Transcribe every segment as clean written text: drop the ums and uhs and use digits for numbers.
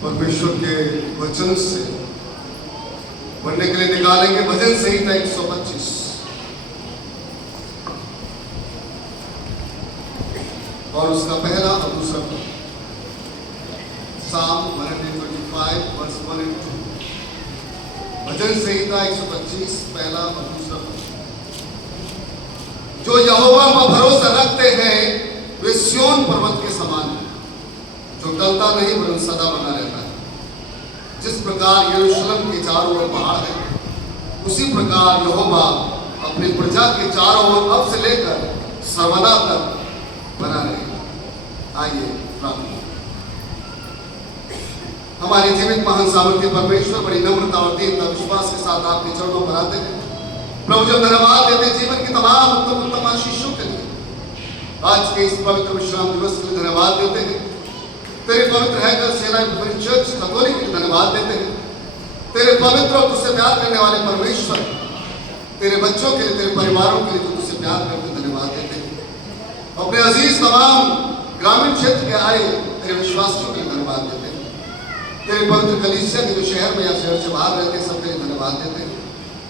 परमेश्वर के वचन से पढ़ने के लिए निकालेंगे भजन संहिता 125 और उसका पहला और दूसरा पद। Psalm 125 verse 1 and 2। भजन संहिता 125 पहला और दूसरा पद। जो यहोवा पर भरोसा रखते हैं वे सिय्योन पर्वत के समान है, जो टलता नहीं वरन सदा बना रहता है। जिस प्रकार यरूशलेम के चारों ओर पहाड़ है, उसी प्रकार यहोवा अपनी प्रजा के चारों ओर अब से लेकर सर्वदा तक बना रहेगा। आइए प्रार्थना। हमारे जीवित महान सामर्थ्य परमेश्वर बड़ी नम्रता और दीनता विश्वास के साथ आपके चरणों पर आते हैं। प्रभु जब धन्यवाद देते जीवन की तमाम उत्तम आशीषों के लिए, आज के इस पवित्र विश्राम दिवस के लिए धन्यवाद देते हैं। तेरे पवित्र हैकल सेना चर्च कैथोलिक के लिए धन्यवाद देते हैं। तेरे पवित्र और तुझसे प्यार करने वाले परमेश्वर, तेरे बच्चों के लिए, तेरे परिवारों के लिए जो तुझसे प्यार करते धन्यवाद देते हैं। अपने अजीज तमाम ग्रामीण क्षेत्र के आए तेरे विश्वासियों के लिए धन्यवाद देते हैं। तेरे पवित्र कलीसिया के जो शहर में या शहर से बाहर रहते हैं सब के लिए धन्यवाद देते हैं।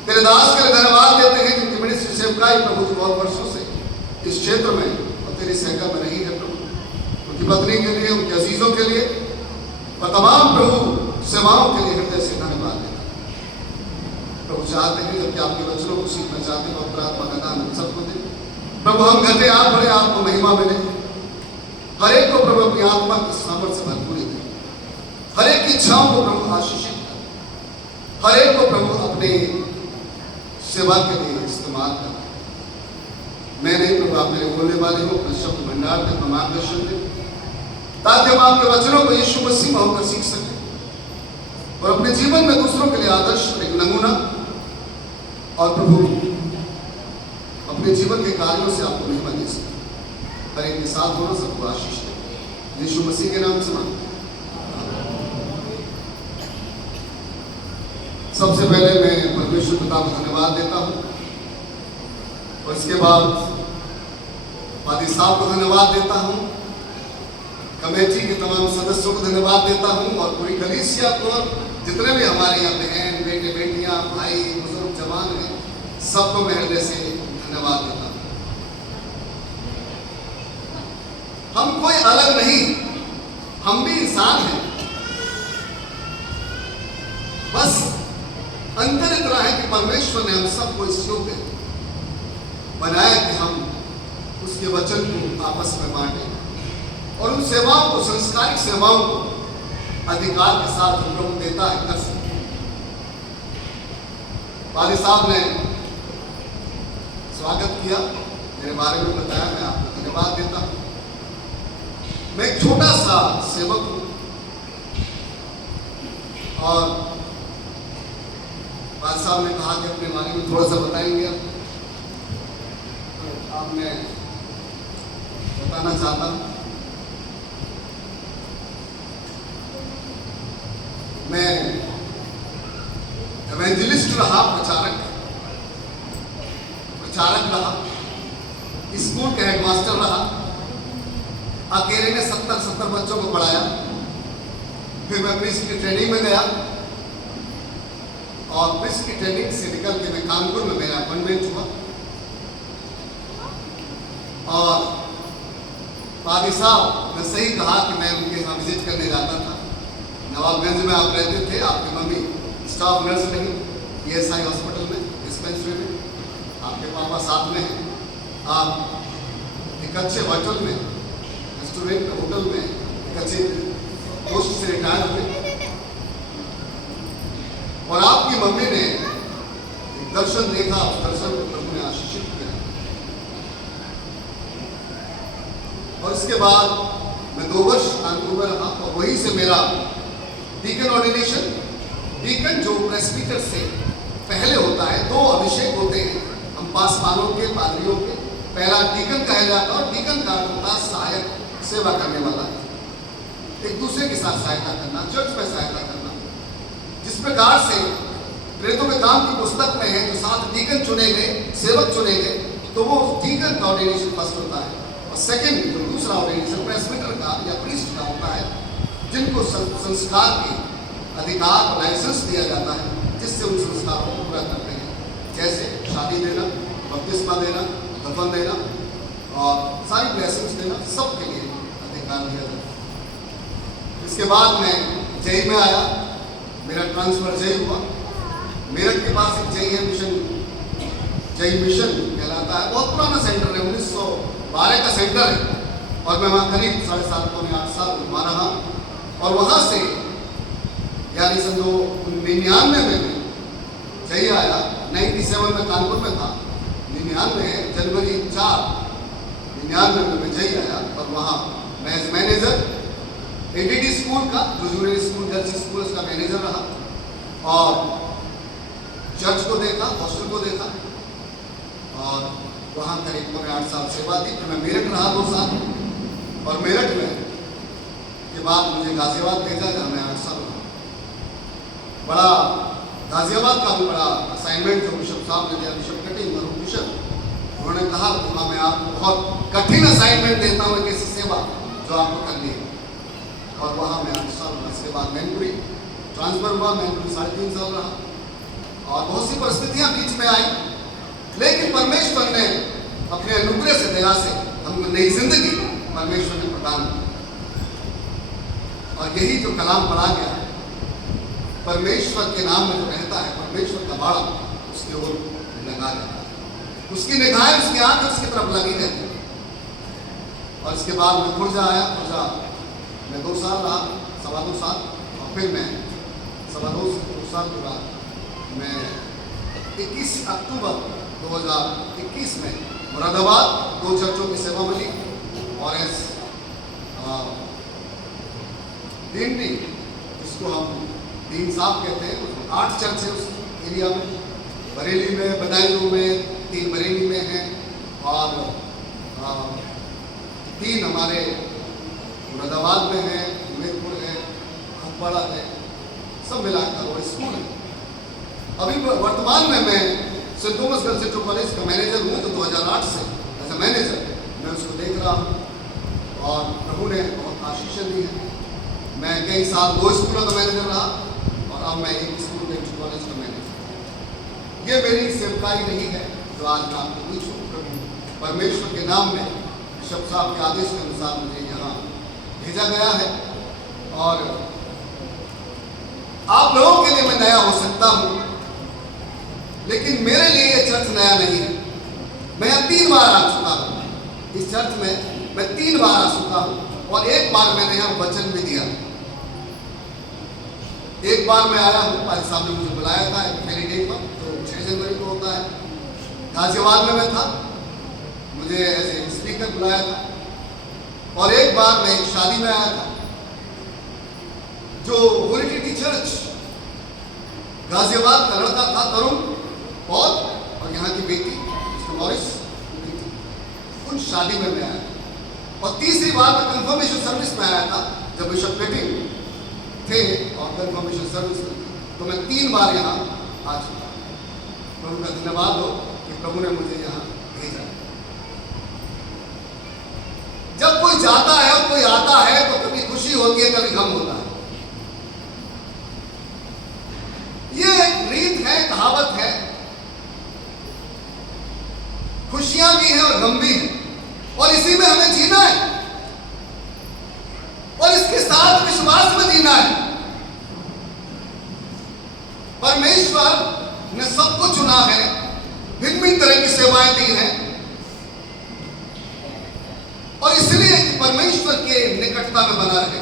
तेरे दास के लिए धन्यवाद देते हैं जिनकी मिनिस्ट्री सेवकाई प्रभु जी बहुत वर्षों से इस क्षेत्र में और तेरी सहका में रही है। प्रभु उनकी पत्नी के लिए, उनके अजीजों के लिए और तमाम प्रभु सेवाओं के लिए हृदय से धन्यवाद देते हैं। प्रभु चाहते हैं जबकि आपके वचनों को सीखना चाहते हैं और प्रार्थना का दान हम सबको दे। प्रभु हम घटे आप बड़े, आपको महिमा मिले। हर एक को प्रभु अपनी आत्मा की सामर्थ्य से भरपूरी दे। हर एक की इच्छाओं को प्रभु आशीषित कर। हर एक को प्रभु अपने सेवा के लिए इस्तेमाल कर। मैं नहीं प्रभु आप मेरे बोलने वाले हो, अपने शब्द भंडार में मार्गदर्शन दे ताकि हम आपके वचनों को यीशु मसीह में होकर सीख सकें और अपने जीवन में दूसरों के लिए आदर्श, एक नमूना और प्रभु अपने जीवन के कार्यों से आपको महिमा दे सकें। हर एक के साथ होना सबको आशीष दे, यीशु मसीह के नाम से मांगते हैं। सबसे पहले मैं परमेश्वर पिता को धन्यवाद देता हूँ और इसके बाद पादी साहब को धन्यवाद देता हूँ, कमेटी के तमाम सदस्यों को धन्यवाद देता हूँ और पूरी कलीसिया को, जितने भी हमारे यहाँ बहन, बेटे, बेटियाँ, भाई, बुजुर्ग, जवान हैं, सबको मैं हृदय से धन्यवाद देता हूँ। हम कोई अलग नहीं, हम भी इंसान हैं। बस अंतर इतना है कि परमेश्वर ने हम सबको इस योग्य बनाया कि हम उसके वचन को आपस में बांटें और उन सेवाओं को, संस्कारिक सेवाओं को अधिकार के साथ जो प्रभु देता है कर सकते। पादी साहब ने स्वागत किया, मेरे बारे में बताया, मैं आपको धन्यवाद देता हूँ। मैं एक छोटा सा सेवक हूँ और पादी साहब ने कहा कि अपने बारे में थोड़ा सा बताएंगे। अब मैं बताना चाहता हूँ, मैं एवेंजलिस्ट रहा, प्रचारक रहा, स्कूल का हेडमास्टर रहा, अकेले में 70 बच्चों को पढ़ाया। फिर मैं प्रीस्ट की ट्रेनिंग में गया और प्रीस्ट की ट्रेनिंग से निकल के मैं कानपुर में मेरा अपॉइंटमेंट हुआ और पादी साहब ने सही कहा कि मैं उनके यहाँ विजिट करने जाता था। नवाबगंज में आप रहते थे, आपकी मम्मी स्टाफ नर्स रही ESI हॉस्पिटल में, डिस्पेंसरी में, आपके पापा साथ में हैं, आप एक अच्छे होटल में, रेस्टोरेंट होटल में एक अच्छे पोस्ट से रिटायर हुए और आपकी मम्मी ने एक दर्शन देखा, उस दर्शन को प्रभु ने आशीषित किया और इसके बाद मैं 2 वर्ष कानपुर में रहा और वहीं से मेरा डीकन ऑर्डिनेशन, डीकन जो प्रेस्बिटर से पहले होता है, 2 अभिषेक होते हैं हम पासवानों के, पादरियों के। पहला डीकन कहा जाता है और डीकन का होता सहायक, सेवा करने वाला, एक दूसरे के साथ सहायता करना, चर्च में सहायता करना। जिस प्रकार से प्रेरितों के काम की पुस्तक में है, जो 7 डीकन चुने गए, सेवक चुने गए, तो वो डीकन का ऑर्डिनेशन फर्स्ट होता है और सेकंड जो दूसरा ऑर्डिनेशन प्रेस्बिटर का या प्रीस्ट का होता है जिनको संस्कार के अधिकार लाइसेंस दिया जाता है, जिससे उन संस्कारों को पूरा करते हैं, जैसे शादी देना, बपतिस्मा देना, दफन देना और सारी ब्लेसिंग्स देना, सबके लिए अधिकार दिया जाता है। इसके बाद मैं जय में आया, मेरा ट्रांसफर जय हुआ। मेरठ के पास एक जय है मिशन, जय मिशन कहलाता है, बहुत पुराना सेंटर है, 1912 का सेंटर है और मैं वहाँ करीब 7.5 पौने 8 साल वहाँ रहा। और वहाँ से यानी सन 1999 में जय आया। 97 में कानपुर में था, 99 जनवरी 4 99 में मैं जय आया और वहाँ मैं एज मैनेजर एडीडी स्कूल का, जो जूनियर स्कूल गर्ल्स स्कूल, उसका मैनेजर रहा और चर्च को देखा, हॉस्टल को देखा और वहाँ करीब पौने 8 साल सेवा दी। फिर मैं मेरठ रहा 2 साल और मेरठ में के बाद मुझे गाजियाबाद भेजा, जहाँ मैं 8 साल रहा। बड़ा गाजियाबाद का भी बड़ा असाइनमेंट जो बिशप साहब ने दिया, बिशप कटिंग और बिशप, उन्होंने कहा कि हाँ मैं आपको बहुत कठिन असाइनमेंट देता हूँ, एक ऐसी सेवा जो आपको करनी है। और वहाँ मैं 8 साल रहा। इसके बाद मैनपुरी ट्रांसफर हुआ, मैनपुरी 3.5 साल रहा और बहुत सी परिस्थितियाँ बीच में आई, लेकिन परमेश्वर ने अपने अनुग्रह से, दया से हमको नई जिंदगी परमेश्वर ने प्रदान की। और यही जो कलाम पढ़ा गया है, परमेश्वर के नाम में जो रहता है, परमेश्वर का बाड़ा उसकी ओर लगा रहता है, उसकी निगाहें, उसकी आंखें उसकी तरफ लगी रहती है। और इसके बाद मैं खुर्जा आया। खुर्जा मैं 2 साल रहा, 2.25 साल, और फिर मैं 2.25 साल के बाद मैं 21 अक्टूबर 2021 में मुरादाबाद 2 चर्चों की सेवा मिली और एस डीन, जिसको हम डीन साहब कहते हैं, 8 चर्च है उस एरिया में, बरेली में, बदायूं में, 3 बरेली में हैं और 3 हमारे मुरादाबाद में है, उमेदपुर है, हथवाड़ा है, सब मिलाकर वो स्कूल है। अभी वर्तमान में मैं Saint Thomas Girls Inter College का मैनेजर हूँ, तो 2008 से एज ए मैनेजर मैं उसको देख रहा हूँ और प्रभु ने बहुत आशीषें दी है। मैं कई साल 2 स्कूलों का मैनेजर रहा और अब मैं एक स्कूल इंटर कॉलेज का मैनेजर। ये मेरी सेवकाई रही है जो आज मैं आपको पूछूँ। प्रभु परमेश्वर के नाम में बिशप साहब के आदेश के अनुसार मुझे यहाँ भेजा गया है और आप लोगों के लिए मैं नया हो सकता हूँ, लेकिन मेरे लिए ये चर्च नया नहीं है। मैं यहाँ 3 बार आ चुका हूँ, इस चर्च में मैं 3 बार आ चुका हूँ और 1 बार मैंने यहाँ वचन भी दिया। 1 बार मैं आया हूँ, भाई साहब ने मुझे बुलाया था मेरी डे पर, जो 6 जनवरी को होता है, गाजियाबाद में मैं था, मुझे एज ए स्पीकर बुलाया था। और 1 बार मैं एक शादी में आया था, जो यूनिटी चर्च गाजियाबाद का लड़का था तरुण और यहाँ की बेटी मिस्टर मॉरिस, उन शादी में मैं आया। और 3री बार मैं कंफर्मेशन सर्विस में आया था, जब बिशप कटिंग थे और कंफर्मेशन सर्विस में, तो मैं 3 बार यहाँ आ चुका। प्रभु का धन्यवाद हो कि प्रभु ने मुझे यहाँ भेजा। जब कोई जाता है और कोई आता है तो कभी खुशी होती है, कभी गम होता है। ये एक रीत है, कहावत है, खुशियां भी हैं और गम भी हैं और इसी में हमें जीना है और इसके साथ विश्वास में जीना है। परमेश्वर ने सबको चुना है, भिन्न भिन्न तरह की सेवाएं दी हैं और इसलिए परमेश्वर के निकटता में बना रहे।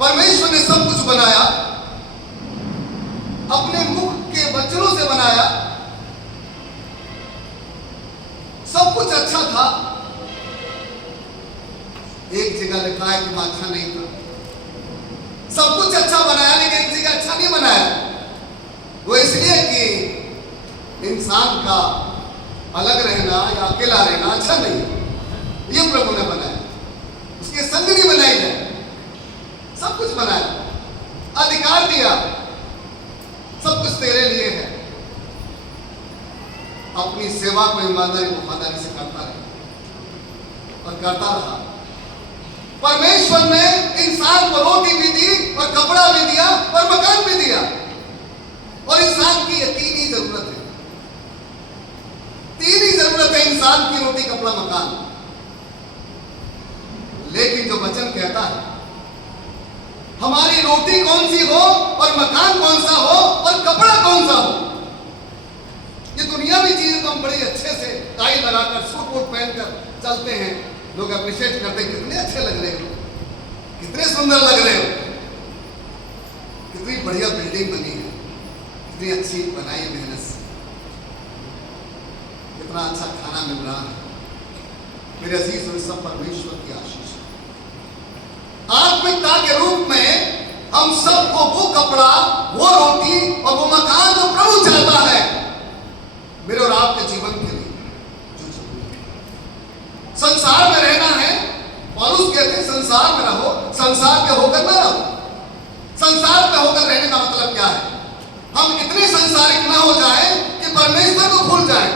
परमेश्वर ने सब कुछ बनाया, अपने मुख के वचनों से बनाया, सब कुछ अच्छा था। एक जगह लिखा है कि अच्छा नहीं था। सब कुछ अच्छा बनाया लेकिन एक जगह अच्छा नहीं बनाया। वो इसलिए कि इंसान का अलग रहना या अकेला रहना अच्छा नहीं है। ये प्रभु ने बनाया, उसके संग नहीं बनाई जाए। सब कुछ बनाया, अधिकार दिया, सब कुछ तेरे लिए है। अपनी सेवा को ईमानदारी वफादारी से करता रहे और करता रहा। परमेश्वर ने इंसान को रोटी भी दी और कपड़ा भी दिया और मकान भी दिया। और इंसान की ये तीन ही जरूरत है, तीन ही जरूरत है इंसान की, रोटी कपड़ा मकान। लेकिन जो वचन कहता है हमारी रोटी कौन सी हो और मकान कौन सा हो और कपड़ा कौन सा हो, ये दुनियावी चीजें तो हम बड़े अच्छे से टाई लगाकर सूट वूट पहनकर चलते हैं, लोग अप्रिशिएट करते हैं, कितने अच्छे लग रहे हो, कितने सुंदर लग रहे हो, कितनी बढ़िया बिल्डिंग बनी है, कितनी अच्छी बनाई है मेहनत से, कितना अच्छा खाना मिल रहा है। मेरे अजीज और सब परमेश्वर की आशीष आत्मिकता के रूप में हम सबको वो कपड़ा, वो रोटी और वो मकान जो प्रभु चाहता है मेरे और आपके जीवन के लिए जो जरूरी है। संसार में रहना है, पौलुस कहते हैं संसार में रहो, संसार के होकर ना रहो। संसार में होकर रहने का मतलब क्या है? हम इतने संसारिक ना हो जाए कि परमेश्वर को भूल जाएं,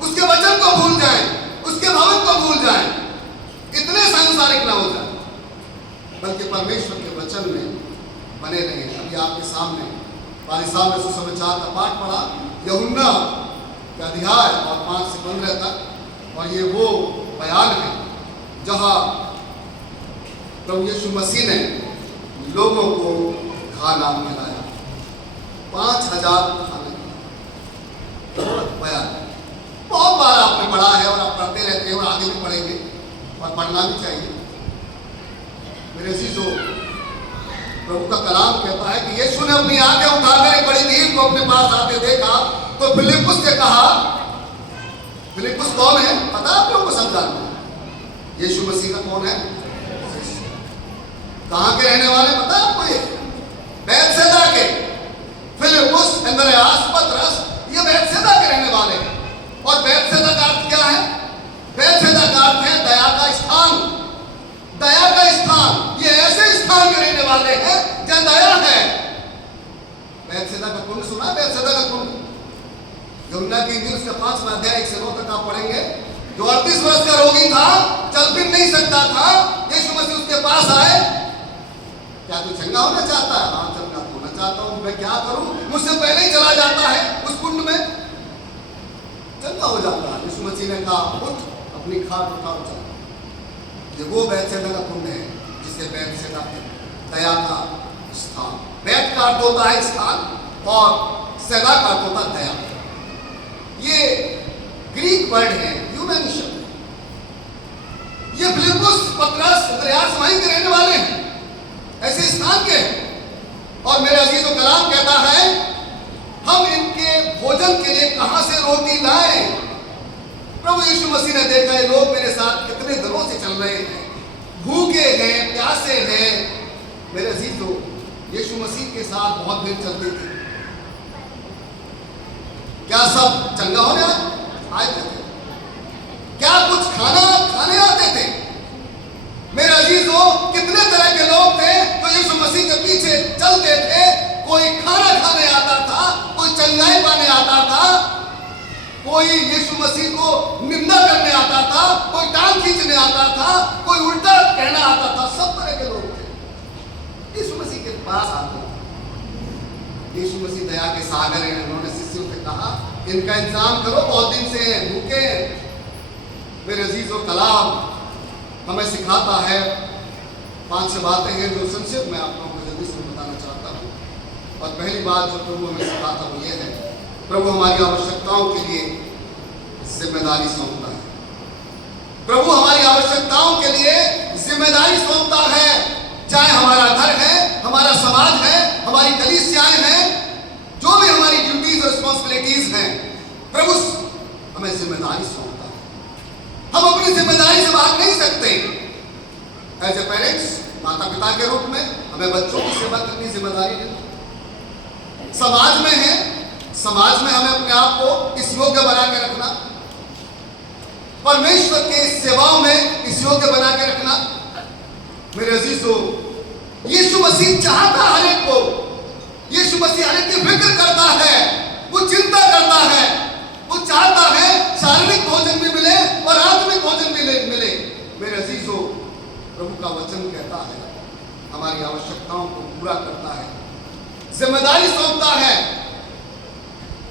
उसके वचन को भूल जाएं, उसके भवन को भूल जाएं, इतने सांसारिक ना हो जाए, बल्कि परमेश्वर के वचन में बने रहें। अभी आपके सामने पारी साहब ने सुसमाचार का पाठ पढ़ा, यूहन्ना के अध्याय और 5 से 15 तक, और ये वो बयान है जहां प्रभु यीशु मसीह ने लोगों को खाना खिलाया, 5000 खाने का बयान। बहुत बार आपने पढ़ा है और आप पढ़ते रहते हैं और आगे भी पढ़ेंगे और पढ़ना भी चाहिए। मेरे अजीजों, प्रभु का कलाम कहता है कि यीशु ने अपनी आंखें उठाकर एक बड़ी भीड़ को अपने पास आते देखा तो फिलिप्पुस से कहा, फिलिप्पुस कौन है पता आप लोगों को? सब जानते हैं यीशु मसीह का कौन है, कहां के रहने वाले पता है आपको? ये बैतसैदा के फिलिप्पुस, अंद्रयास, पतरस, ये बैतसैदा के रहने वाले हैं। और बैतसैदा का अर्थ क्या है? बैतसैदा का अर्थ है दया का स्थान, दया का स्थान। ये ऐसे स्थान के रहने वाले हैं जहां दया है। बैतसैदा का कुंड सुना? बैतसैदा का कुंड यूहन्ना की इंजील उसका 5वां अध्याय 1 से 9 तक आप पढ़ेंगे। जो 38 वर्ष का रोगी था, चल फिर नहीं सकता था, यीशु मसीह उसके पास आए। क्या तू चंगा होना चाहता है? हाँ, चंगा होना चाहता हूं। मैं क्या करूं? मुझसे पहले ही चला जाता है उस कुंड में, चंगा हो जाता है। यीशु मसीह ने कहा उठ, अपनी खाट उठा, चल। ये वो बैतसैदा का कुंड है जिसे बैतसैदा दया का स्थान। बैत का अर्थ होता है स्थान और सैदा का अर्थ होता है दया। ये ग्रीक वर्ड है, यूनानी शब्द। ये फिलिप्पुस, पतरस, अंद्रयास वहीं के रहने वाले हैं, ऐसे स्थान के। और मेरे अजीजों, कलाम कहता है हम इनके भोजन के लिए कहां से रोटी लाएं? प्रभु यीशु मसीह ने देखा ये लोग मेरे साथ कितने दिनों से चल रहे हैं, भूखे हैं, प्यासे हैं। मेरे अजीजों, यीशु मसीह के साथ बहुत भीड़ चलती थी। क्या सब चंगा होने आए थे? क्या कुछ खाना खाने आते थे? मेरे अजीजों, कितने तरह के लोग थे जो यीशु मसीह के पीछे चलते थे। कोई खाना खाने आता था, कोई चंगाई पाने आता था, कोई यीशु मसीह को निंदा करने आता था, कोई टांग खींचने आता था, कोई उल्टा कहना आता था। सब तरह के लोग थे यीशु मसीह के पास आते। यीशु मसीह दया के सागर हैं। उन्होंने शिष्यों से कहा इनका इंतजाम करो, बहुत दिन से भूखे हैं। मेरे अजीजों, कलाम हमें सिखाता है 5 बातें हैं जो संक्षेप में आप लोगों को जल्दी से बताना चाहता हूँ। और पहली बात जो प्रभु हमें सिखाता वो ये है, प्रभु हमारी आवश्यकताओं के लिए जिम्मेदारी सौंपता है। प्रभु हमारी आवश्यकताओं के लिए जिम्मेदारी सौंपता है। चाहे हमारा घर है, हमारा समाज है, हमारी कलीसियाएं हैं, जो भी हमारी ड्यूटीज और रिस्पॉन्सिबिलिटीज हैं, प्रभु हमें जिम्मेदारी सौंपता है। हम अपनी जिम्मेदारी से भाग नहीं सकते। एज ए पेरेंट्स, माता पिता के रूप में हमें बच्चों की सेवा करनी जिम्मेदारी है। समाज में है, समाज में हमें अपने आप को इस योग्य बना के रखना, परमेश्वर के सेवाओं में इस योग्य बना के रखना। मेरे अजीजों, यीशु मसीह चाहता हर एक को, यीशु मसीह हर एक की फिक्र करता है, वो चिंता करता है, वो चाहता है शारीरिक भोजन भी मिले और आत्मिक भोजन भी मिले। मेरे अजीजों, प्रभु का वचन कहता है हमारी आवश्यकताओं को पूरा करता है, जिम्मेदारी सौंपता है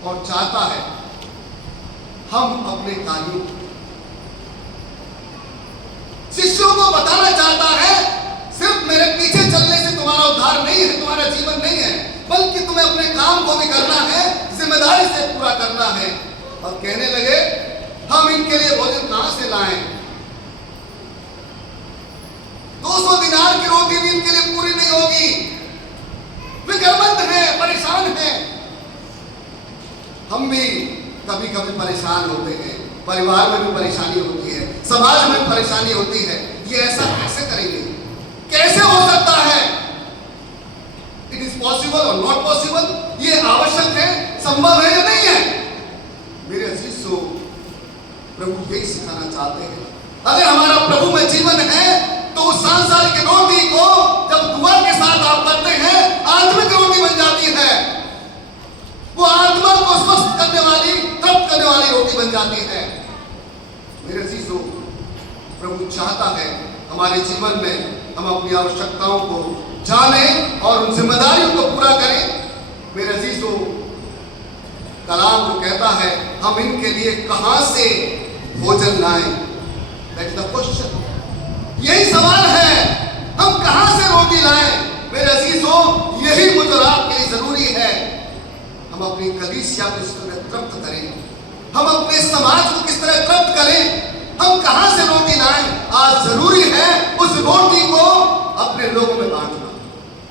और चाहता है हम अपने कार्यों शिष्यों को बताना चाहता है, सिर्फ मेरे पीछे चलने से तुम्हारा उद्धार नहीं है, तुम्हारा जीवन नहीं है, बल्कि तुम्हें अपने काम को भी करना है, जिम्मेदारी से पूरा करना है। और कहने लगे हम इनके लिए भोजन कहां से लाएं? 200 दिनार की रोटी भी इनके लिए पूरी नहीं होगी। फिक्रमंद है, परेशान है। हम भी कभी कभी परेशान होते हैं, परिवार में भी परेशानी होती है, समाज में परेशानी होती है। ये ऐसा कैसे करेंगे? कैसे हो सकता है? इट इज पॉसिबल और नॉट पॉसिबल? ये आवश्यक है, संभव है या नहीं है? मेरे अजीजों, प्रभु यही सिखाना चाहते हैं। अगर हमारा प्रभु में जीवन है तो उस सांसारिक रोटी को जब दुआ के साथ आप करते हैं, आत्मिक रोटी बन जाती है। वो आत्मा को स्वस्थ करने वाली, तृप्त करने वाली रोटी बन जाती है। मेरे अजीजों, प्रभु चाहता है हमारे जीवन में हम अपनी आवश्यकताओं को जानें और उन जिम्मेदारियों को पूरा करें। मेरे अजीजों, कलाम जो कहता है हम इनके लिए कहां से भोजन लाएं, दैट इज द क्वेश्चन। यही सवाल है, हम कहां से रोटी लाएं? मेरे अजीजों, यही मुझे और आपके लिए जरूरी है। हम अपनी कलीसिया को किस तरह तृप्त करें, हम अपने समाज को किस तरह तृप्त करें, हम कहां से रोटी लाएं? आज जरूरी है उस रोटी को अपने लोगों में बांटना,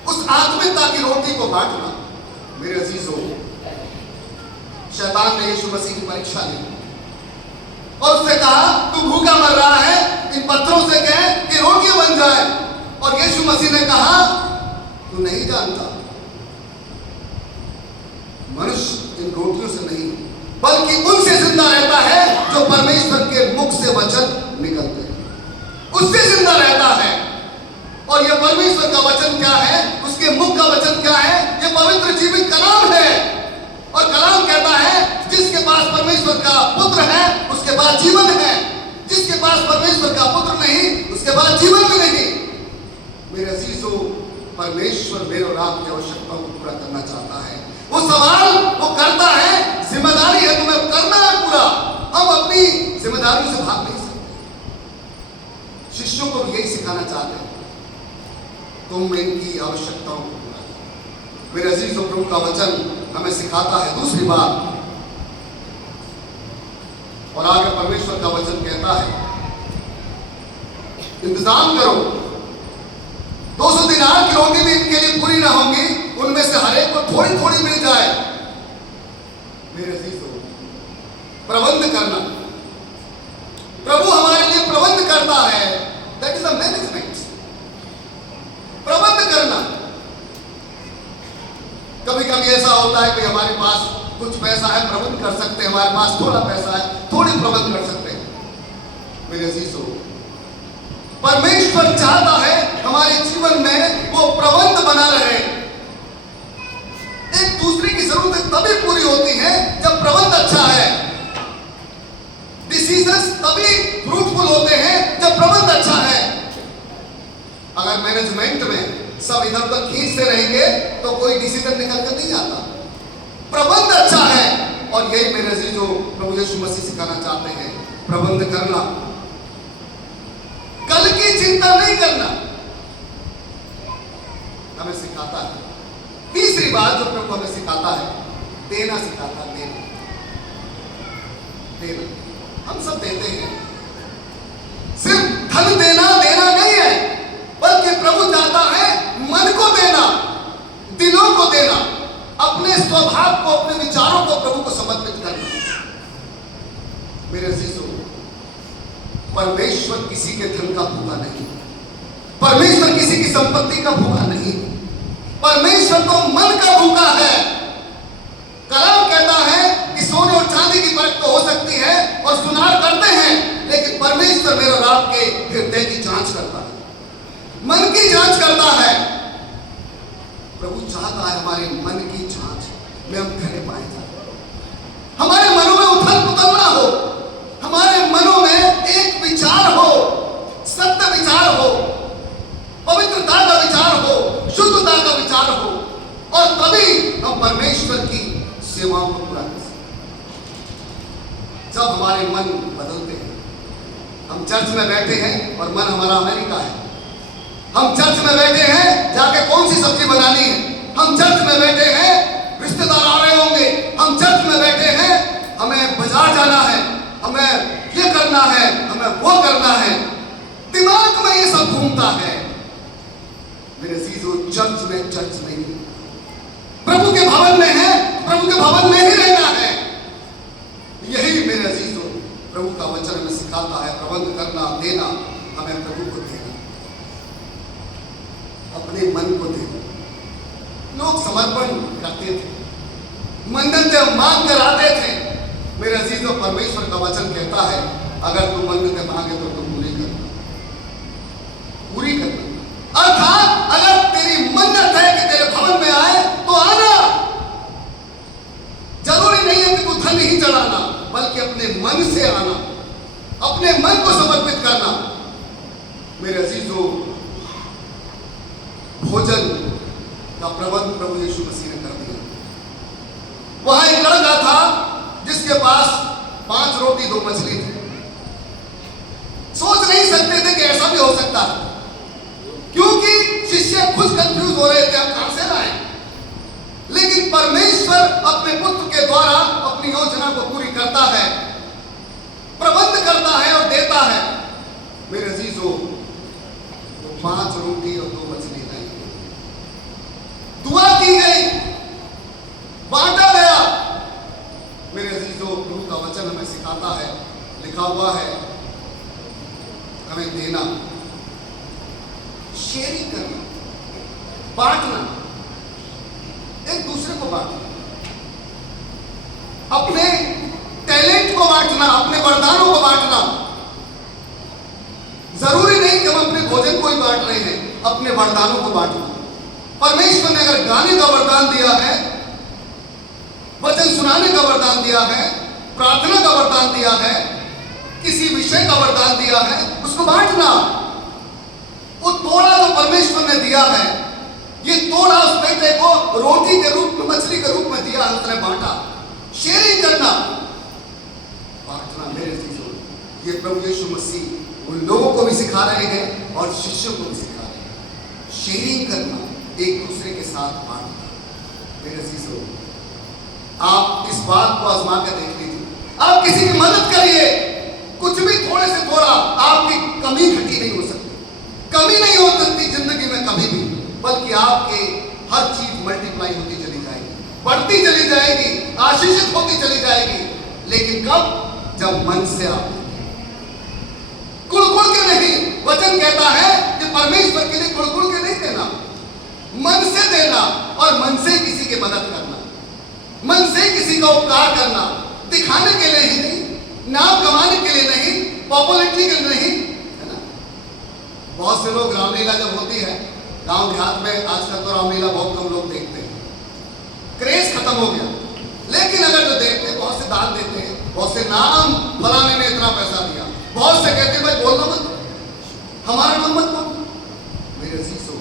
उस आत्मिकता की रोटी को बांटना। मेरे अजीजों, शैतान ने यीशु मसीह की परीक्षा ली और उससे कहा तू भूखा मर रहा है, इन पत्थरों से कह कि रोटियां बन जाए। और यीशु मसीह ने कहा तू नहीं जानता, मनुष्य इन रोटियों से नहीं बल्कि उनसे जिंदा रहता है जो परमेश्वर के मुख से वचन निकलते हैं, उससे जिंदा रहता है। और यह परमेश्वर का वचन क्या है, उसके मुख का वचन क्या है? यह पवित्र जीवित कलाम है। और कलाम कहता है जिसके पास परमेश्वर का पुत्र है उसके पास जीवन है, जिसके पास परमेश्वर का पुत्र नहीं उसके पास जीवन भी नहीं। मेरे अजीजों, परमेश्वर मेरे और आपकी आवश्यकताओं को पूरा करना चाहता है। वो सवाल वो करता है, जिम्मेदारी है तुम्हें करना है पूरा। हम अपनी जिम्मेदारियों से भाग नहीं सकते। शिष्यों को भी यही सिखाना चाहते हैं, तुम इनकी आवश्यकताओं को पूरा करो। मेरे अजीजों, प्रभु का वचन हमें सिखाता है दूसरी बात, और आगे परमेश्वर का वचन कहता है इंतजाम करो। 200 दिनार की रोटी भी इनके लिए पूरी ना होगी, उनमें से हर एक को थोड़ी थोड़ी मिल जाए। मेरे अजीजों, प्रबंध करना, प्रभु हमारे लिए प्रबंध करता है, दैट इज द मैनेजमेंट। प्रबंध करना। कभी कभी ऐसा होता है कि हमारे पास कुछ पैसा है, प्रबंध कर सकते हैं, हमारे पास थोड़ा पैसा है, थोड़ी प्रबंध कर सकते हैं। मेरे अजीजों, परमेश्वर चाहता है हमारे जीवन में वो प्रबंध बना रहे। एक दूसरे की जरूरतें तभी पूरी होती हैं जब प्रबंध अच्छा है। डिसीजंस तभी फ्रूटफुल होते हैं जब प्रबंध अच्छा है। अगर मैनेजमेंट में सब इधर उधर खींचते रहेंगे तो कोई डिसीजन निकल कर नहीं आता। प्रबंध अच्छा है, और यही मेरे अजीजों प्रभु यीशु मसीह सिखाना चाहते हैं, प्रबंध करना, कल की चिंता नहीं करना हमें सिखाता है। तीसरी बात जो प्रभु हमें सिखाता है, देना सिखाता है। देना हम सब देते हैं, सिर्फ धन देना नहीं है, बल्कि प्रभु चाहता है मन को देना, दिलों को देना, अपने स्वभाव को, अपने विचारों को प्रभु को समर्पित करना। मेरे अजीजों, परमेश्वर किसी के धन का भूखा नहीं, परमेश्वर किसी की संपत्ति का भूखा नहीं, परमेश्वर तो मन का भूखा है। कलाम कहता है कि सोने और चांदी की परख तो हो सकती है और सुनार करते हैं, लेकिन परमेश्वर मेरे और आपके हृदय की जांच करता है, मन की जांच करता है। प्रभु चाहता है हमारे मन की जांच में हम खरे पाए जाए, हमारे मनों में उथल पुथल ना हो, हमारे मनों में एक विचार हो, सत्य विचार हो, पवित्र पवित्रता का विचार हो, शुद्धता का विचार हो, और तभी हम परमेश्वर की सेवाओं को पूरा कर सकते। जब हमारे मन बदलते हैं, हम चर्च में बैठे हैं और मन हमारा अमेरिका है, हम चर्च में बैठे हैं जाके कौन सी सब्जी बनानी है, हम चर्च में बैठे हैं रिश्तेदार आ रहे होंगे, हम चर्च में बैठे हैं हमें बाजार जाना है, हमें ये करना है, हमें वो करना है, दिमाग में ये सब घूमता है। मेरे अजीजों, चर्च नहीं, प्रभु के भवन में है, प्रभु के भवन में ही रहना है। यही मेरे अजीजों प्रभु का वचन हमें सिखाता है। प्रबंध करना, देना, हमें प्रभु को देना, अपने मन को देना। लोग समर्पण करते थे, मन्नतें मांग कर आते थे। मेरे अजीजों, परमेश्वर का वचन कहता है अगर तू मन्नतें मांगे तो तू पूरी करना। अर्थात अगर तेरी मन्नत है कि तेरे भवन में आए तो आना। जरूरी नहीं है कि तू धन ही चढ़ाना, बल्कि अपने मन से आना, अपने मन को समर्पित करना। मेरे अजीजों, भोजन का प्रबंध प्रभु यीशु मसीह ने कर दिया। वहां एक लड़का था जिसके पास 5 रोटी 2 मछली थे। सोच नहीं सकते थे कि ऐसा भी हो सकता है, क्योंकि शिष्य खुद कंफ्यूज हो रहे थे, हम कहां से लाए। लेकिन परमेश्वर अपने पुत्र के द्वारा अपनी योजना को पूरी करता है, प्रबंध करता है और देता है। मेरे अजीजों, 5 रोटी और 2 मछली लाई, दुआ की गई, बांटा गया। मेरे अजीजों, प्रभु का वचन हमें सिखाता है, लिखा हुआ है हमें देना, शेयरिंग करना, बांटना, एक दूसरे को बांटना, अपने टैलेंट को बांटना, अपने वरदानों को बांटना। जरूरी नहीं कि हम अपने भोजन को ही बांट रहे हैं, अपने वरदानों को बांटना। परमेश्वर ने अगर गाने का वरदान दिया है, वचन सुनाने का वरदान दिया है, प्रार्थना का वरदान दिया है, किसी विषय का वरदान दिया है, उसको बांटना। वो तोड़ा जो परमेश्वर ने दिया है, ये तोड़ा उस बेटे को रोटी के रूप में, मछली के रूप में दिया, उसने बांटा। शेयरिंग करना, बांटना। मेरे चीजों, ये प्रभु यीशु मसीह उन लोगों को भी सिखा रहे हैं और शिष्यों को भी सिखा रहे हैं। शेयरिंग करना, एक दूसरे के साथ बांटना। मेरे चीजों, आप इस बात को आजमा कर देख लीजिए। आप किसी की मदद करिए, कुछ भी थोड़े से थोड़ा, आपकी कमी घटी नहीं हो सकती। कमी नहीं हो सकती जिंदगी में कभी भी, बल्कि आपके हर चीज मल्टीप्लाई होती चली जाएगी, बढ़ती चली जाएगी, आशीषित होती चली जाएगी। लेकिन कब? जब मन से आप कुड़-कुड़ के नहीं। वचन कहता है कि परमेश्वर के लिए कुड़-कुड़ के नहीं देना, मन से देना, और मन से किसी की मदद करना, मन से किसी का उपकार करना, दिखाने के लिए ही नहीं, नाम कमाने के लिए नहीं, पॉपुलैरिटी के लिए नहीं, है ना। बहुत से लोग रामलीला जब होती है गांव देहात में, आजकल तो रामलीला बहुत कम लोग देखते हैं, क्रेज खत्म हो गया। लेकिन अगर जो देखते हैं, बहुत से दान देते हैं, बहुत से नाम, फलाने ने इतना पैसा दिया, बहुत से कहते हैं भाई बोलना मत, हमारा नाम मत बोलो। मेरे अजीजों,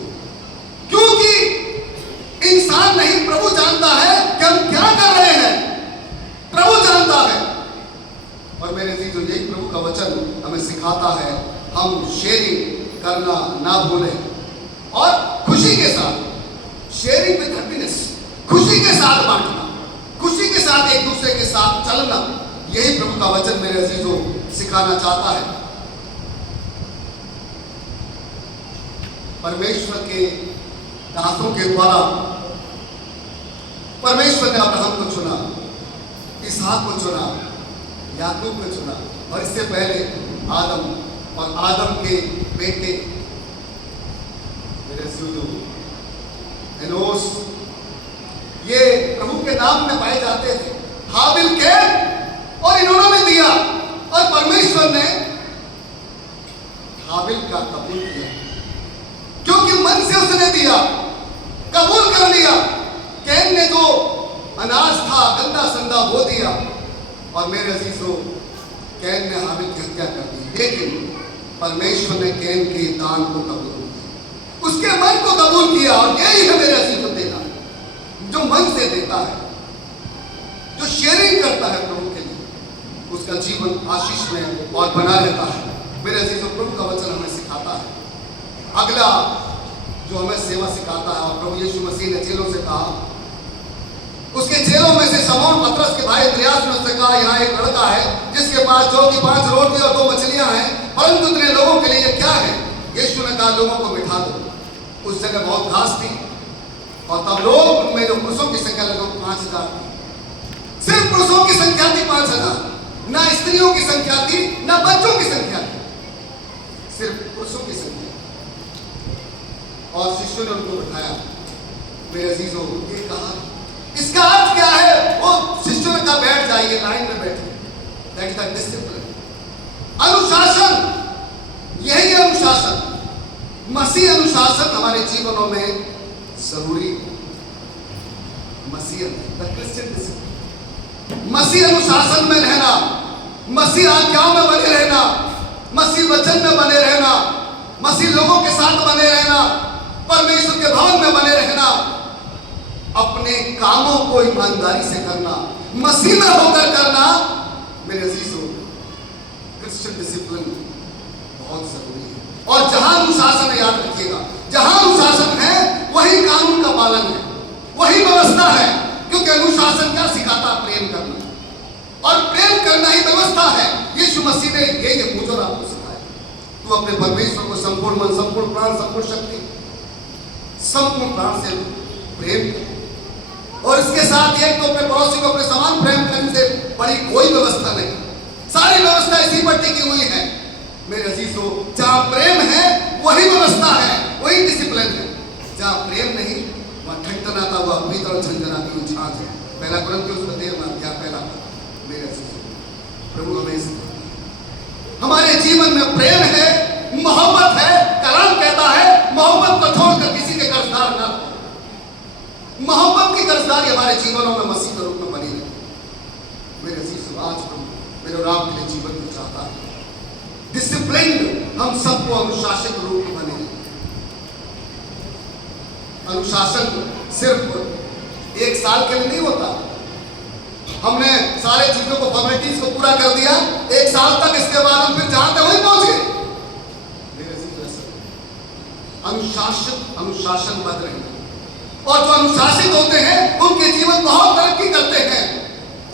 क्योंकि इंसान नहीं, प्रभु जानता है कि हम क्या कर रहे हैं, प्रभु जानता है। और मेरे अजीजों, यही प्रभु का वचन हमें सिखाता है, हम शेयरिंग करना ना भूलें, और खुशी के साथ, शेयरिंग विद हैप्पीनेस, खुशी के साथ बांटना, खुशी के साथ एक दूसरे के साथ चलना। यही प्रभु का वचन मेरे अजीजों सिखाना चाहता है। परमेश्वर के दासों के द्वारा परमेश्वर ने अब्राहम को चुना, इसहाक को चुना, याकूब को चुना, और इससे पहले आदम, और आदम के बेटे एनोस, ये प्रभु के नाम में पाए जाते थे। हाबिल के, और इन्होंने दिया, और परमेश्वर ने हाबिल का कबूल किया, क्योंकि मन से उसने दिया, कबूल कर लिया। कैन ने जो अनाज था, गंदा संदा, वो दिया, और मेरे अजीजों, कैन ने हाबिल की हत्या कर दी। लेकिन परमेश्वर ने कैन के दान को कबूल किया, उसके मन को कबूल किया। और यही है मेरे अजीजों देना, जो मन से देता है, जो शेयरिंग करता है प्रभु के लिए, उसका जीवन आशीष में और बना रहता है। मेरे अजीजों, प्रभु का वचन हमें सिखाता है। अगला जो हमें सेवा सिखाता है, और प्रभु यीशु मसीह ने चेलों से कहा, उसके चेलों में से शमौन पतरस के भाई अंद्रियास ने उससे कहा, यहाँ एक लड़का है जिसके पास जो कि 5 रोटी और 2 मछलियां हैं, परंतु इतने लोगों के लिए ये क्या है? यीशु ने कहा, लोगों को बिठा दो। उस जगह बहुत घास थी, और तब लोग में जो पुरुषों की संख्या लगभग 5000 थी। सिर्फ पुरुषों की संख्या थी 5000, ना स्त्रियों की संख्या थी, ना बच्चों की संख्या थी, सिर्फ पुरुषों की संख्या। और शिष्यों ने उनको बिठाया। मेरे अजीजों, ये कहा, इसका अर्थ क्या है? वो शिष्यों ने कहा, बैठ जाइए, लाइन में बैठिए। दैट इज द डिसिप्लिन, अनुशासन। यही है अनुशासन। मसीह अनुशासन हमारे जीवनों में जरूरी है। मसीह द क्रिश्चियन डिसिप्लिन, मसीह अनुशासन में रहना, मसीह आज्ञाओं में बने रहना, मसीह वचन में बने रहना, मसीह लोगों के साथ बने रहना, परमेश्वर के भवन में बने रहना, अपने कामों को ईमानदारी से करना, मसीह में होकर करना। मेरे अजीजों, क्रिश्चियन डिसिप्लिन बहुत जरूरी है। और जहां अनुशासन है, याद रखिएगा, जहां अनुशासन है वही कानून का पालन है, वही व्यवस्था है। क्योंकि अनुशासन क्या सिखाता? प्रेम करना, और प्रेम करना ही व्यवस्था है। यीशु मसीह ने ये मुझे और आपको सिखाया। तू अपने परमेश्वर को संपूर्ण मन, संपूर्ण प्राण, संपूर्ण शक्ति, संपूर्ण प्राण से प्रेम कर, और इसके साथ एक तो अपने पड़ोसी को अपने समान प्रेम करने से बड़ी कोई व्यवस्था नहीं। सारी व्यवस्था इसी पर टिकी हुई है। मेरे अजीजों, जहां प्रेम है वही व्यवस्था है, वही डिसिप्लिन है। जहां प्रेम नहीं, वहां ठनठनाता हुआ भीतर झंझनाती हुई झांझ है। पहला कुरिन्थियों का 13वां अध्याय पहला। मेरे अजीजों, प्रभु हमें हमारे जीवन में प्रेम है, मोहब्बत है। कलाम कहता है, मोहब्बत को छोड़कर किसी के कर्जदार न हो। मोहब्बत की कर्जदारी हमारे जीवनों में मसीह के रूप में बनी रहे। मेरे अजीजों, आज मेरे राम के लिए जीवन को चाहता है डिसिप्लिन, हम सबको अनुशासित रूप में बने। अनुशासन सिर्फ 1 साल के लिए नहीं होता। हमने सारे चीजों को, फॉर्मेलिटीज को पूरा कर दिया 1 साल तक, इसके बाद हम फिर जहां तक वहीं पहुंच गए। अनुशासन बद रहे। और जो अनुशासित होते हैं उनके जीवन बहुत तरक्की करते हैं,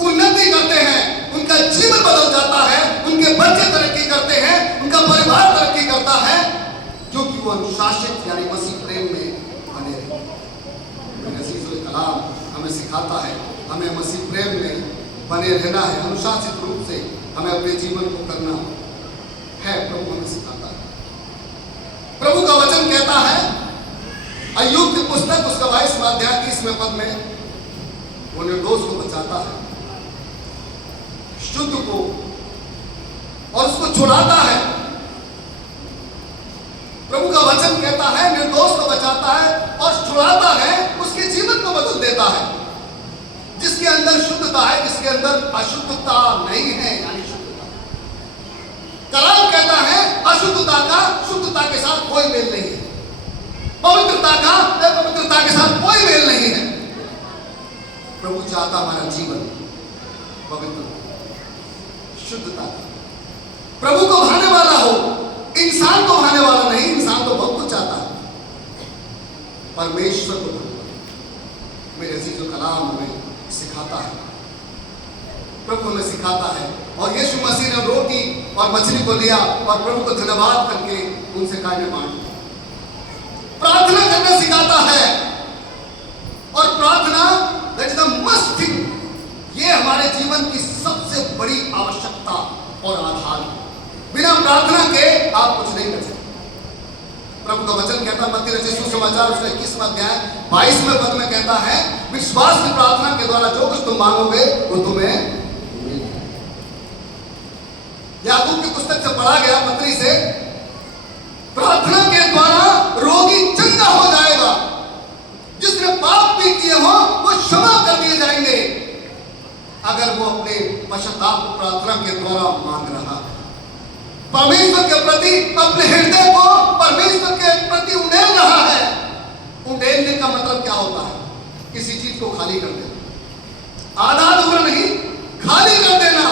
उन्नति करते हैं, उनका जीवन बदल जाता है, उनके बच्चे तरक्की करते हैं, उनका परिवार तरक्की करता है, क्योंकि वो अनुशासित यानी मसीह प्रेम में बने रहे। कलाम हमें सिखाता है, हमें मसीह प्रेम में बने रहना है, अनुशासित रूप से हमें अपने जीवन को करना है। प्रभु हमें सिखाता है। प्रभु का वचन कहता है, अय्यूब की पुस्तक उसका 22वां अध्याय 30वें पद में, वो निर्दोष को बचाता है, शुद्ध को, और उसको छुड़ाता है। प्रभु का वचन कहता है, निर्दोष को बचाता है और छुड़ाता है, उसके जीवन को बदल देता है। जिसके अंदर शुद्धता है, जिसके अंदर अशुद्धता नहीं है, यानी शुद्धता। कलाम कहता है, अशुद्धता का शुद्धता के साथ कोई मेल नहीं है, पवित्रता का पवित्रता के साथ कोई मेल नहीं है। प्रभु चाहता हमारा जीवन पवित्र, शुद्धता, प्रभु को भाने वाला हो, इंसान को भाने वाला नहीं। इंसान तो बहुत कुछ चाहता है, परमेश्वर को भाने वाला। मेरे अजीजों, कलाम हमें सिखाता है, प्रभु हमें सिखाता है। और यीशु मसीह ने रोटी और मछली को लिया और प्रभु को धन्यवाद करके उनसे कहा, बांट। प्रार्थना करना सिखाता है, और प्रार्थना that is the must thing. ये हमारे जीवन की सबसे बड़ी आवश्यकता और आधार है। बिना प्रार्थना के आप कुछ नहीं कर सकते। प्रभु का वचन कहता है, मत्ती रचित सुसमाचार उसका 21वां अध्याय 22वें पद में कहता है, विश्वास की प्रार्थना के द्वारा जो कुछ तुम मांगोगे वो तुम्हें। याकूब की पुस्तक से पढ़ा गया पत्री से, प्रार्थना के द्वारा रोगी चंगा हो जाएगा। जिसने पाप भी किए हो वो क्षमा कर दिए जाएंगे, अगर वो अपने पश्चाताप प्रार्थना के द्वारा मांग रहा। परमेश्वर के प्रति अपने हृदय को परमेश्वर के प्रति उड़ेल रहा है। उड़ेलने का मतलब क्या होता है? किसी चीज को खाली कर देना, आधा अधूरा नहीं, खाली कर देना।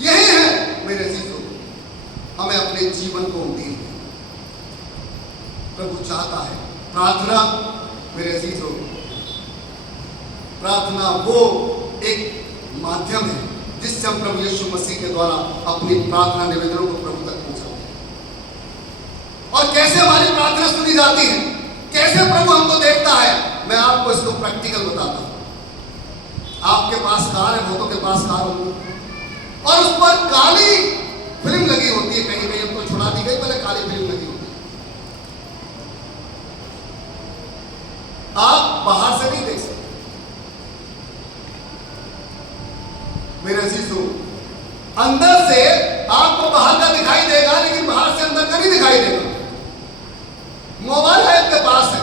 यही है मेरे अजीजों, हमें अपने जीवन को उड़ेल प्रभु चाहता है। प्रार्थना मेरे अजीजों, प्रार्थना वो एक माध्यम है जिससे हम प्रभु यीशु मसीह के द्वारा अपनी प्रार्थना निवेदनों को प्रभु तक पहुंचाते हैं। और कैसे हमारी प्रार्थना सुनी जाती है, कैसे प्रभु हमको देखता है, मैं आपको इसको प्रैक्टिकल बताता हूं। आपके पास कार है, बहुतों के पास कार होगी और उस पर काली फिल्म लगी होती है। कहीं कहीं हमको छुड़ा दी गई, पहले काली फिल्म लगी होती है। आप बाहर से नहीं देख सकते मेरे अजीजों। अंदर से आपको बाहर का दिखाई देगा, लेकिन बाहर से अंदर का नहीं दिखाई देगा। मोबाइल आपके पास है,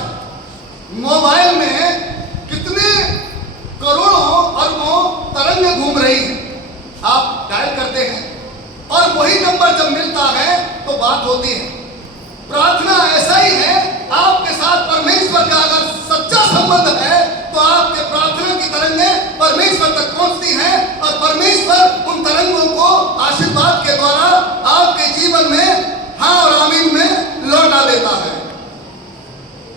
मोबाइल में कितने करोड़ों अरबों तरंगें घूम रही हैं। आप डायल करते हैं और वही नंबर जब मिलता है तो बात होती है। प्रार्थना ऐसा ही है, आपके साथ परमेश्वर का अगर सच्चा संबंध है तो आपके प्रार्थना की तरंगें परमेश्वर तक पहुंचती हैं और परमेश्वर उन तरंगों को आशीर्वाद के द्वारा आपके जीवन में हाँ और आमीन में लौटा देता है।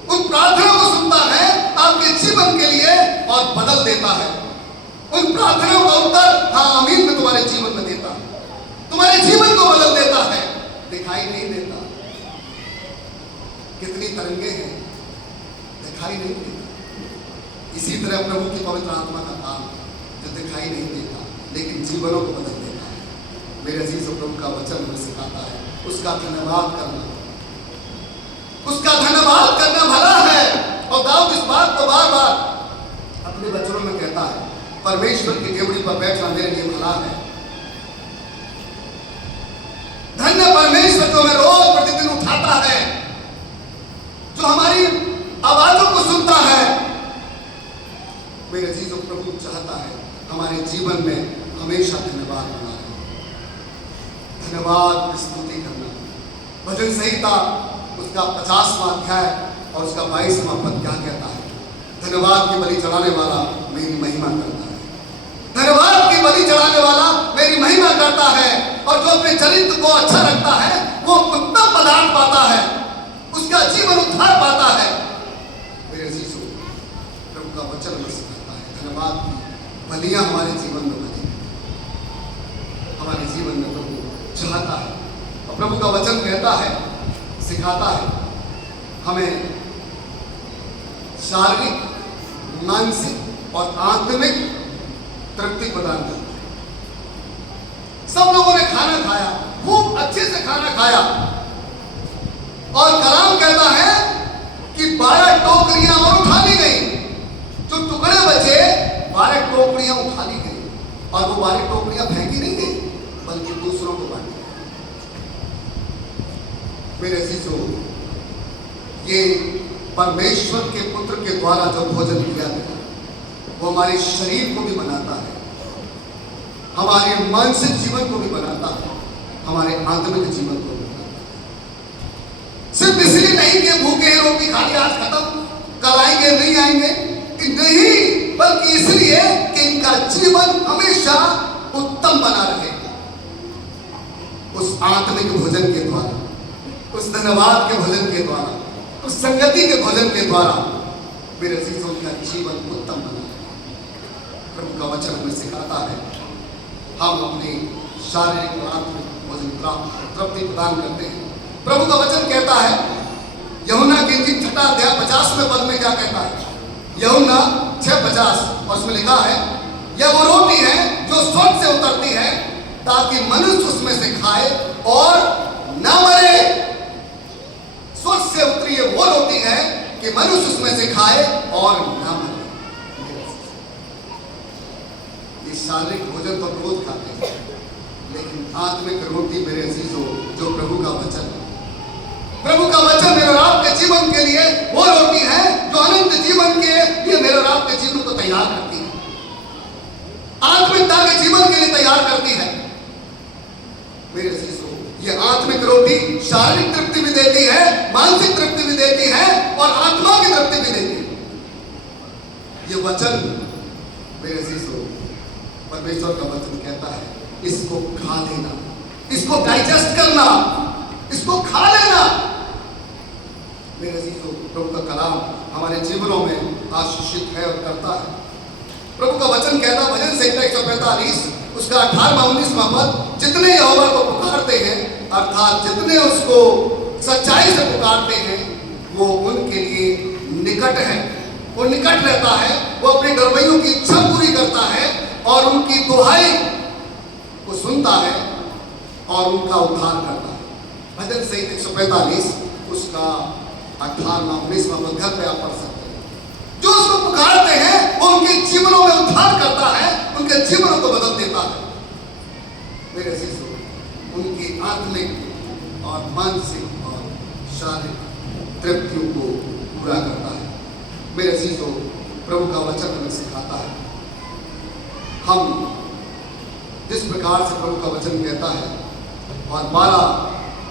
उन प्रार्थना को सुनता है आपके जीवन के लिए और बदल देता है। उन प्रार्थनाओं का उत्तर हाँ आमीन में तुम्हारे जीवन में देता है, तुम्हारे जीवन को बदल देता है। दिखाई नहीं देता, कितनी तरंगे हैं, दिखाई नहीं देता। इसी तरह प्रभु की पवित्र आत्मा का काम जो दिखाई नहीं देता लेकिन जीवनों को बदल देता है। मेरे अजीजों, प्रभु का वचन हमें सिखाता है उसका धन्यवाद करना, उसका धन्यवाद करना भला है। और दाऊद इस बात को बार बार अपने वचनों में कहता है, परमेश्वर की डेवड़ी पर बैठना मेरे लिए भला है। धन्य परमेश्वर जो हमें रोज प्रतिदिन उठाता है, जो हमारी आवाजों को सुनता है। मेरे अजीजों, प्रभु चाहता है हमारे जीवन में हमेशा धन्यवाद करना, धन्यवाद स्तुति करना। भजन संहिता उसका 50वां अध्याय और उसका 22वां पद क्या कहता है? धन्यवाद की बलि चढ़ाने वाला मेरी महिमा करता है। धन्यवाद की बलि चढ़ाने वाला मेरी महिमा करता है। और जो अपने चरित्र को अच्छा रखता है वो उत्तम पदार्थ पाता है, उसका जीवन उद्धार पाता है। मेरे अजीजों, प्रभु का वचन हमें सिखाता है धन्यवाद की बलियां हमारे जीवन में बने, हमारे जीवन में प्रभु चाहता है। और प्रभु का वचन कहता है, सिखाता है हमें शारीरिक, मानसिक और आत्मिक तृप्ति प्रदान करता है। सब लोगों ने खाना खाया, खूब अच्छे से खाना खाया और कलाम कहता है कि 12 टोकरियां और उठा ली गई। जो टुकड़े बचे 12 टोकरियां उठा ली गई और वो 12 टोकरियां फेंकी नहीं गई बल्कि दूसरों को बांटी। मेरे अजीजों, ये परमेश्वर के पुत्र के द्वारा जो भोजन किया गया वो हमारे शरीर को भी बनाता है, हमारे मानसिक जीवन को भी बनाता है, हमारे आत्मिक जीवन को भी बनाता है। सिर्फ इसलिए नहीं कि भूखे हैं, रोटी खा ली, आज खत्म, कल आएंगे नहीं आएंगे, नहीं, बल्कि इसलिए कि इनका जीवन हमेशा उत्तम बना रहे। उस आत्मिक भोजन के द्वारा, उस धन्यवाद के भोजन के द्वारा, उस संगति के भोजन के द्वारा मेरे अजीजों का जीवन उत्तम बना है। प्रभु का वचन हमें सिखाता है हम अपनी शारीरिक और आत्मिक भोजन तृप्ति प्रदान करते हैं। प्रभु का वचन कहता है, यूहन्ना की इंजील 6 अध्याय 50वें पद में क्या कहता है? यूहन्ना 6:50 और उसमें लिखा है, यह वो रोटी है जो स्वर्ग से उतरती है ताकि मनुष्य उसमें से खाए और न मरे। स्वर्ग से उतरी है वो रोटी है कि मनुष्य उसमें से खाए और न मरे। ये शारीरिक भोजन तो रोज खाते हैं, लेकिन आत्मिक रोटी मेरे अजीजों जो प्रभु का वचन है, प्रभु का वचन मेरे और आपके जीवन के लिए वो रोटी है जो अनंत जीवन के लिए मेरे और आपके जीवन को तैयार करती है, आत्मिकता के जीवन के लिए तैयार करती है। मेरे अजीजों, ये आत्मिक रोटी शारीरिक तृप्ति भी देती है, मानसिक तृप्ति भी देती है और आत्मा की तृप्ति भी देती है। ये वचन मेरे अजीजों, परमेश्वर का वचन कहता है इसको खा लेना, इसको डाइजेस्ट करना, इसको खा लेना। मेरे अजीजों, प्रभु का कलाम हमारे जीवनों में आशीषित है और करता है। प्रभु का वचन कहता, भजन संहिता 145 उसका 18वां-19वां पद, जितने यहोवा को पुकारते हैं अर्थात जितने उसको सच्चाई से पुकारते हैं वो उनके लिए निकट है, वो निकट रहता है, वो अपने डरवैयों की इच्छा पूरी करता है और उनकी दुहाई को सुनता है और उनका उद्धार करता है। भजन संहिता 145 उसका 18वां-19वां पद घर पे आप पढ़ सकते हैं। जो उसको पुकारते हैं वो उनके जीवनों में उद्धार करता है, उनके जीवनों को बदल देता है। मेरे अजीजों, उनकी आत्मिक और मानसिक और शारीरिक तृप्तियों को पूरा करता है। मेरे अजीजों, प्रभु का वचन हमें सिखाता है, हम जिस प्रकार से प्रभु का वचन कहता है, और 12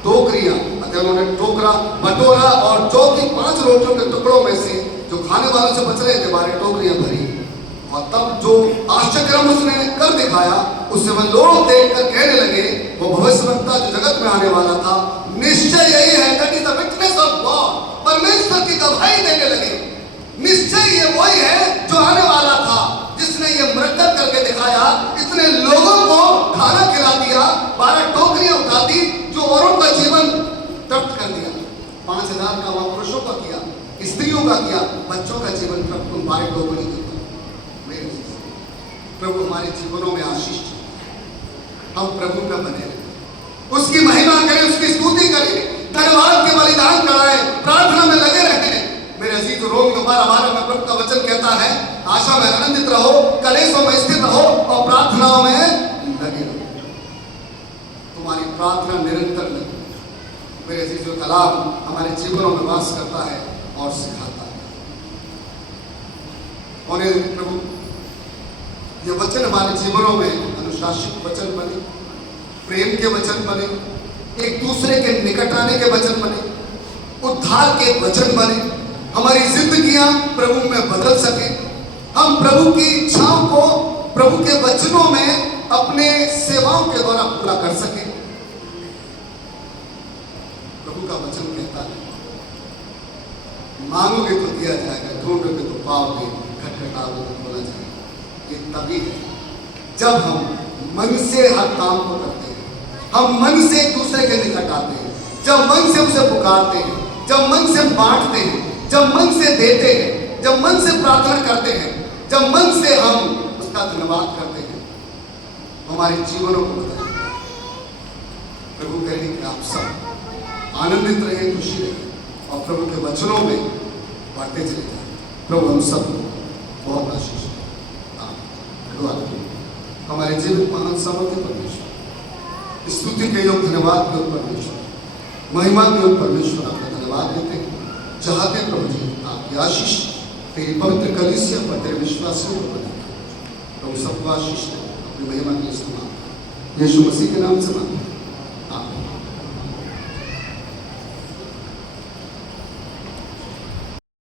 टोकरियां, उन्होंने टोकरा बटोरा और जो कि 5 रोटियों के टुकड़ों में से जो खाने वालों से बच रहे थे 12 टोकरियां भरी, और तब जो आश्चर्य उसने कर दिखाया उससे वह लोग देखकर कहने लगे, वो भविष्यवक्ता जो जगत में आने वाला था, निश्चय यही है, that is the witness of God, परमेश्वर की गवाही देने लगे। निश्चय ये वही है जो आने वाला था, जिसने ये मृत्यु करके दिखाया, इतने लोगों को खाना खिला दिया, 12 टोकरियां उठा दी, जो औरों का जीवन तृप्त कर दिया। 5000 का वह पुरुषों का किया, स्त्रियों का किया, बच्चों का जीवन तृप्त उन 12 टोकरी किया। प्रभु हमारे जीवनों में आशीष, हम प्रभु का बने रहें, उसकी महिमा करें, उसकी स्तुति करें, धन्यवाद के बलिदान चढ़ाएं, प्रार्थना में लगे रहें। मेरे अजीज, रोमियो 12:12 में प्रभु का वचन कहता है, आशा में आनंदित रहो, कलेशों में स्थिर रहो और प्रार्थनाओं में लगे रहो। तुम्हारी प्रार्थना निरंतर लगे। मेरे अजीज, जो कलाम हमारे जीवनों में वास करता है और सिखाता है। और प्रभु ये वचन हमारे जीवनों में अनुशासित वचन बने, प्रेम के वचन बने, एक दूसरे के निकट आने के वचन बने, उद्धार के वचन बने, हमारी जिंदगियां प्रभु में बदल सके, हम प्रभु की इच्छाओं को प्रभु के वचनों में अपने सेवाओं के द्वारा पूरा कर सके। प्रभु का वचन कहता है, मांगोगे तो दिया जाएगा, ढूंढोगे तो पाओगे, खटखटाओगे तो खोला जाएगा। ये तभी है जब हम मन से हर काम को करते हैं, हम मन से एक दूसरे के निकट आते हैं, जब मन से उसे पुकारते हैं, जब मन से बांटते हैं, जब मन से देते हैं, जब मन से प्रार्थना करते हैं, जब मन से हम उसका धन्यवाद करते हैं, हमारे जीवनों को बदलते हैं। प्रभु कहेंगे कि आप सब आनंदित रहे, खुशी रहे और प्रभु के वचनों में बढ़ते चले जाए। प्रभु हम सब बहुत आशीष हमारे जीवित महान सामर्थ्य परमेश्वर, स्तुति के योग धन्यवाद के योग परमेश्वर, महिमा के योग परमेश्वर, आपका धन्यवाद देते हैं। चाहते प्रभु जी आपकी आशीष तेरी पवित्र कलीसिया पर, तेरे विश्वासियों पर बने। प्रभु सबको आशीष दे, अपनी महिमा के लिए इस्तेमाल, यीशु मसीह के नाम से मांगते हैं।